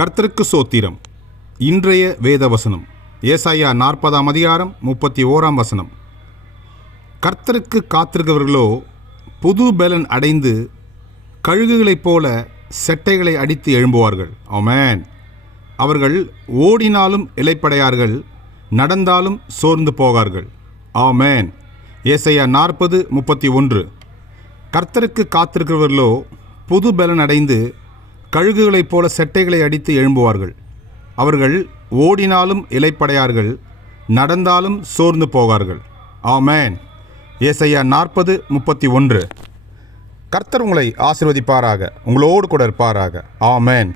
கர்த்தருக்கு சோத்திரம். இன்றைய வேத வசனம் ஏசாயா நாற்பதாம் அதிகாரம் முப்பத்தி ஓராம் வசனம். கர்த்தருக்கு காத்திருக்கிறவர்களோ புது பலன் அடைந்து கழுகுகளைப் போல செட்டைகளை அடித்து எழும்புவார்கள். ஆமேன். அவர்கள் ஓடினாலும் இலைப்படையார்கள் நடந்தாலும் சோர்ந்து போகார்கள். ஆமேன். ஏசையா நாற்பது முப்பத்தி ஒன்று. கர்த்தருக்கு காத்திருக்கிறவர்களோ புது பலன் அடைந்து கழுகுகளைப் போல செட்டைகளை அடித்து எழும்புவார்கள். அவர்கள் ஓடினாலும் இலைப்படையார்கள் நடந்தாலும் சோர்ந்து போகார்கள். ஆமேன். ஏசையா நாற்பது முப்பத்தி ஒன்று. கர்த்தர் உங்களை ஆசிர்வதிப்பாராக உங்களோடு கூட இருப்பாராக. ஆமேன்.